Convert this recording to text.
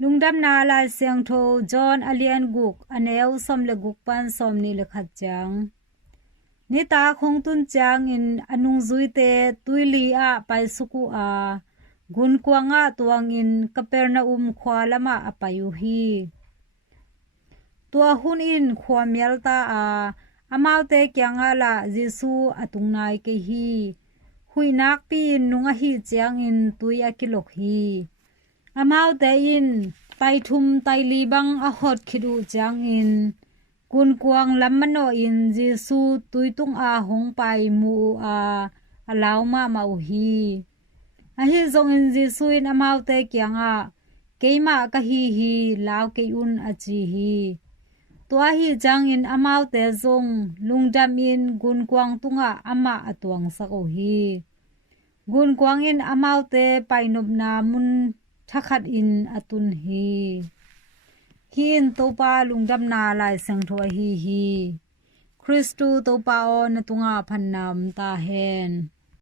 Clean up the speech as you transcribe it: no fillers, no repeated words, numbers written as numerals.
Lungdamna Lai Siangtho John alian guk aneu som le guk pan som ni le khat chang Nitak hong tun chang in nungzuipite tuili a paisuku a Gunkuang a tuangin Capernaum khua lamah a Huih hunin khua mial ta a Amaute kiangah la Jesu atungnai ke hi Huih nakpi-in nung ahih ciangin tui a kilok hi Amaute in thum tuili bang a hot khidu ciangin Gunkuang manawh-in Jesu tung a hong pai mu a alauma mauhi ahih zong in Jesu in Amaute kiangah keima ka hi lau ke un achi hi tuahi ciangin Amaute zong Lungdamin Gunkuang tunga ama atuang sako hi Gunkuang in Amaute painopna mun thakhat in atun hi hin topa Lungdamna Lai Siangtho hi Kristu topa o natunga phannam ta hen